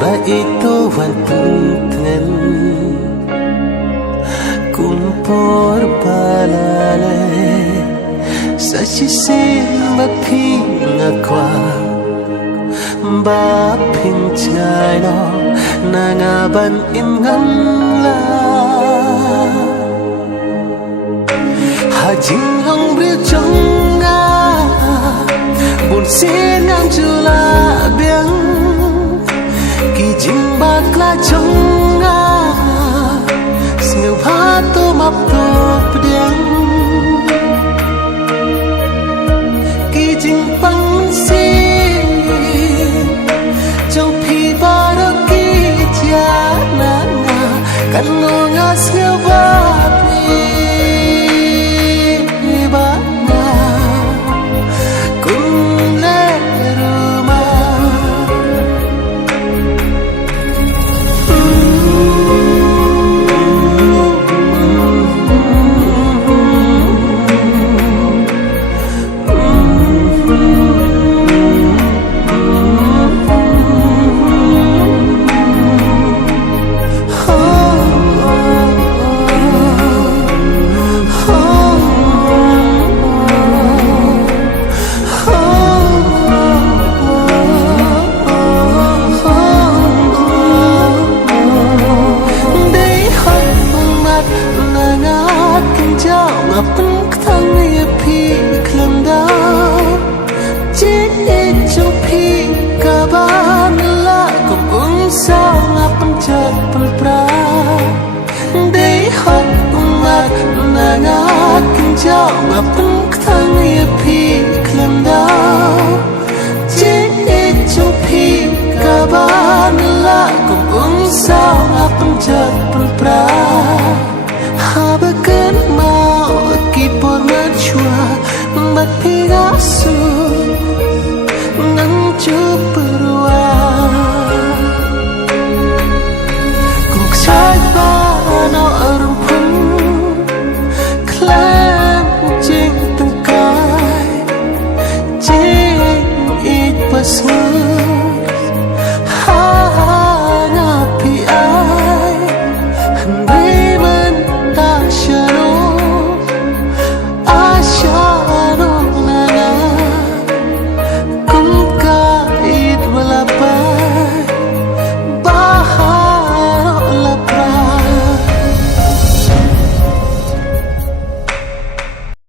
ba ito wan punten kumpor balale sa chisin ba pinga kwa ba pinchay no nangaban imngan la hajing hong bria chong nga buồn xin ngang chula biếng kỳ jing bạc la chong nga siêu phá tô mập tô biếng kỳ jing băng si châu phi ba đó kỳ cha na nga kan ngô nga siêu ba Hãy subscribe cho kênh Ghiền Mì Gõ để không bỏ lỡ